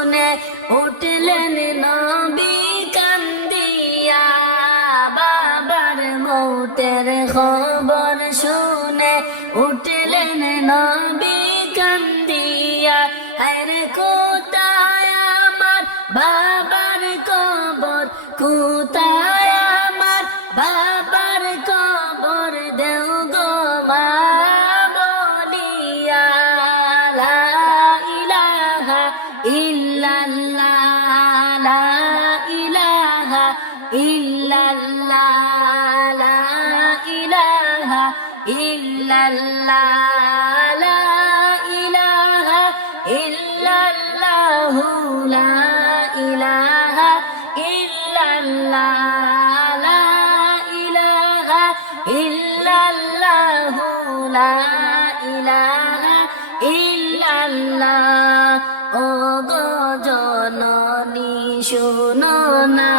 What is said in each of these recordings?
শুনে উঠলেন নবী কান্দিয়া, বাবার মৌতের খবর শুনে উঠলেন নবী কান্দিয়া। হায়রে কোথায় আমার বাবার কবর, কোথায় আমার বাবার কবর, দেও গো মা বলিয়া। লা ইলাহা ইল্লাল্লাহ, লা ইলাহা ইল্লাল্লাহ, লা ইলাহা ইল্লাল্লাহ, লা ইলাহা ইল্লাল্লাহু, লা ইলাহা ইল্লাল্লাহ, লা ইলাহা ইল্লাল্লাহু, লা ইলাহা ইল্লাল্লাহ। ও গো জননী শুনো না,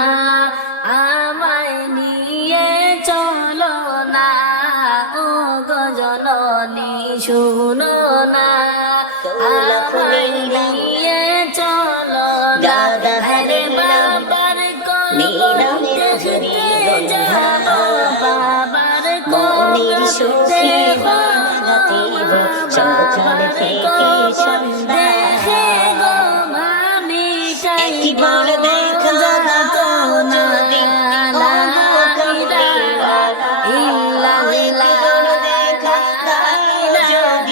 আমায় নিয়ে চলো না। ও গো জননী শুনো না, আমায় নিয়ে চলো না। আরে বাবার কবর দেখতে যাব, বাবার কবর দেখব, বাবার কবর দেখে গো আমি চাইব যাত না। লা ইলাহা ইল্লাল্লাহ, লা ইলাহা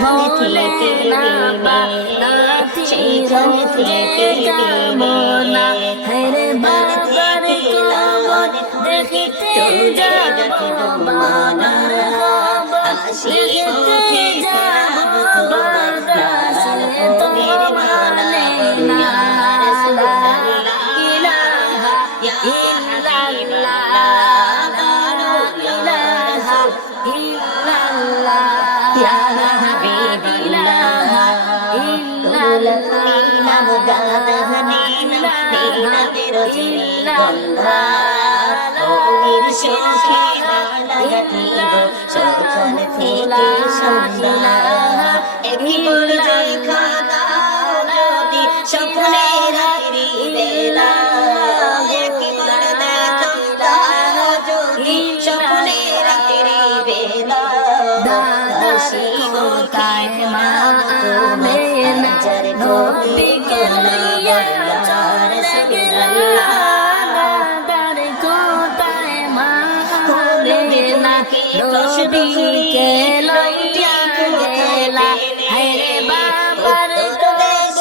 ভোলে না বানাতি রোজে কামনা। হেরে বাবার কবর দেখতে যাব, বাবার কবর দেখতে যাব, বাতাসে তো মানে না। লা ইলাহা ইল্লাল্লাহ, লা ইলাহা ইল্লাল্লাহ, নবীকে লইয়া চলে গেলা, দাদার কোথায় মা আমেনা, নবীকে লইয়া গেলা। হায়রে বাবার কবর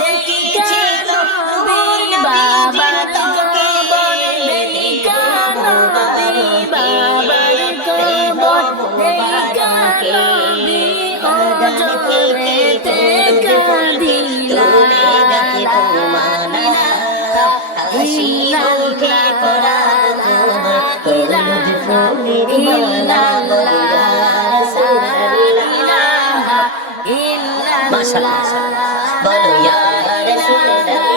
দেখিয়া নবী, বাবার কবর দেখিয়া নবী, বাবার কবর দেখিয়া নবী ও জোরেতে কাঁদিলা। বলো ইয়া রাসূলুল্লাহ,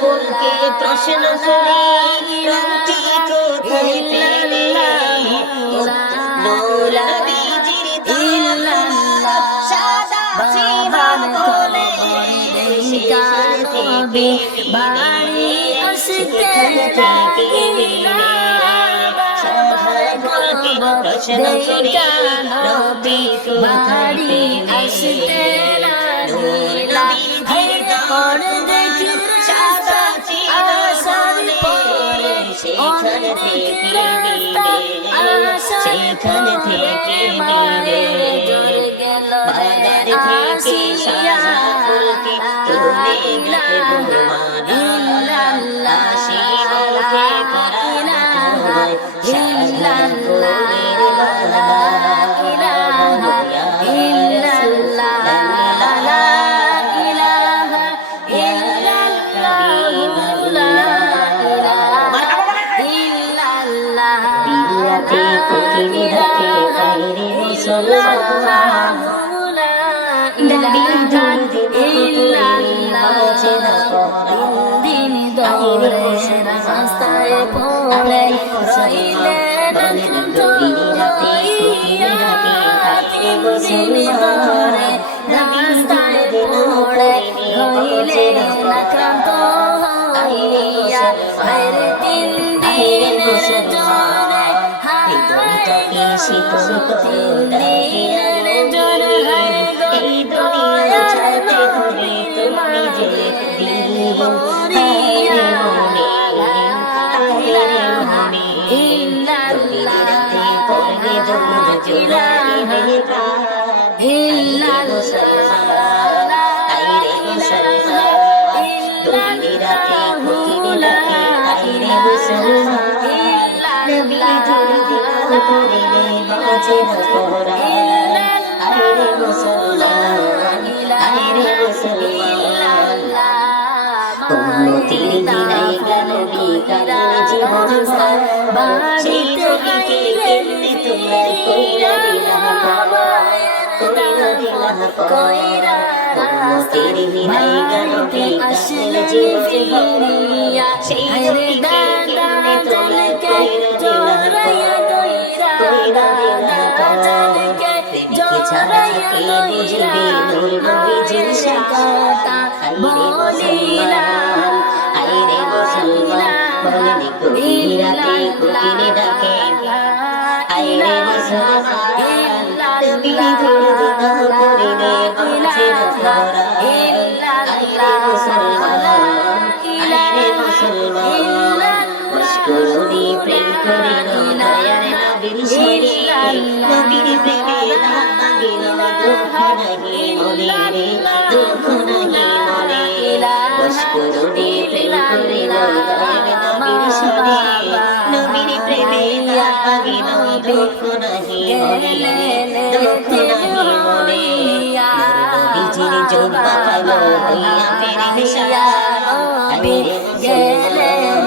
ফুলকে প্রশ্ন করি রুটি কোথায় পেলে, নবীজির তালা সাদা জীবন বলে নবী বাড়ি আসতে লাগিলা, দেখা নবী বাড়ি আসতে লাগিলা। আর দেখি আসার পরে অনেক রাস্তা, আসার পরে মায়ের জোর গেল আসিয়া। লা ইলাহা ইল্লাল্লাহ, মোড়ে রইলে না তো হইয়া তিন দিন ধরে রাস্তায় পড়ে রইলে না তো হইয়া হায়রে তিন দিনের জোরে হৃদয়টাকে শীতল তিন করে দিনের জোরে হায় এই দুনিয়া ছাড়তে হবে তুমি যে একদিন মরিয়া রাতে পড়বে যখন জোড়াইবে প্রাণ আইরে মুসলমান গভীর রাতে ফকির ডাকে আইরে মুসলমান নবী জোর দিল করিলে বাঁচে না কোরআন আইরে মুসলমান আইরে মুসলমান উম্মতির বিদায় গেল বিকালের জীবন সেই নবীকে কেমনে তোমরা কইরা উম্মতির বিদায় গেল বিকালের জীবন সেই নবীকে কেমনে তোমরা কইরা প্রেমিকে ছাড়া কে বুঝবে নূর নবীজির শাফাআত মুসলমান আইরে মুসলমান বলে গভীর রাতে কোকিলে ডাকে আইরে মুসলমান নবী জোর দিল করিলে বাঁচে না কোরআন আইরে মুসলমান আইরে মুসলমান মশকুরি প্রেম করিল দয়ার নবীর সঙ্গে নবীর প্রেমে নাম মাগিল দুঃখ নাহি মনে রে দুঃখ নাহি মনে মশকুরি প্রেম করিল দয়ার নবীর সঙ্গে নবীর প্রেমে নাম মাগিল দুঃখ নাহি মনে দুঃখ নাহি মনে নবীজির জোব্বা পালো হইয়া পেরেশান আইরে মুসলমান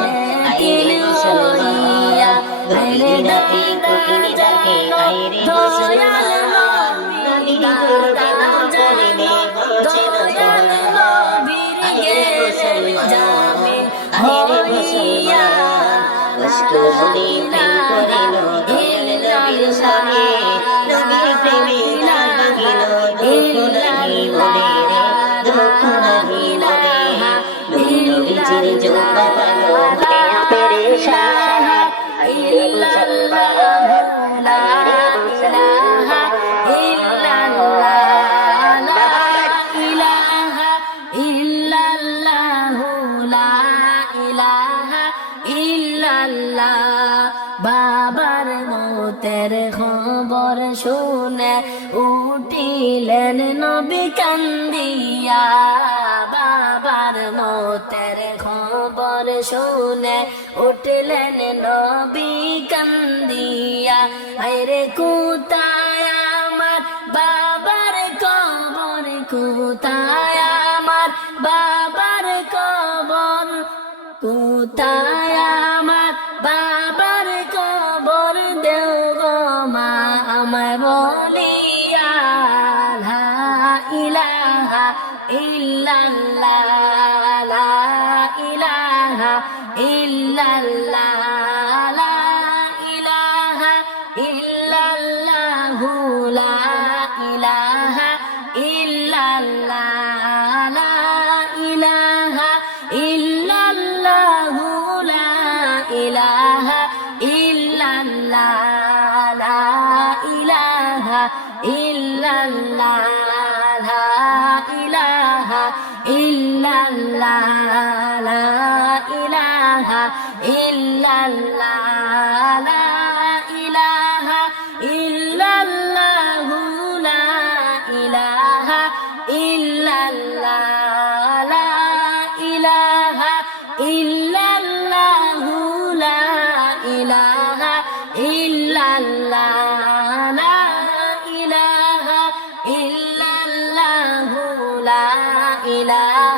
আইরে মুসলমান গভীর রাতে কোকিল ডাকে আইরে মুসলমান নবীর দরদে না করিলে বাঁচে না কোরআন আইরে মুসলমান আইরে মুসলমান মশকুরি প্রেম করিল দয়াল নবীর সঙ্গে নবীর প্রেমে নাম মাগিল দুঃখ নাহি মনে রে দুঃখ নাহি মনে নবীজির জোব্বা পালো হইয়া পেরেশান আইরে মুসলমান আইরে মুসলমান বাবার মতের খবর শুনে উঠিলেন নবী কান্দিয়া বাবার মতের খবর শুনে উঠলেন নবী কান্দিয়া আইরে কোথায় আমার বাবার কবর কোথায় আমার বাবার কবর কোথায় আমার বাবার কবর দেও গো মা আমায় বলিয়া লা ইলাহা ইল্লাল্লাহ লা ইলাহা ইল্লাল্লাহ লা ইলাহা ইল্লাল্লাহু লা ইলাহা ইল্লাল্লাহ লা ইলাহা ইল্লাল্লাহু লা ইলাহা ইল্লাল্লাহ লা ইলাহা ইল্লাল্লাহ লা ইলাহা ইল্লাল্লাহ লা ইলাহা ইল্লাল্লাহ লা ইলাহা ইল্লাল্লাহু লা ইলাহা ইল্লাল্লাহ লা ইলাহা ইল্লাল্লাহু লা ইলাহা ইল্লাল্লাহ লা ইলাহা ইল্লাল্লাহু লা ইলাহা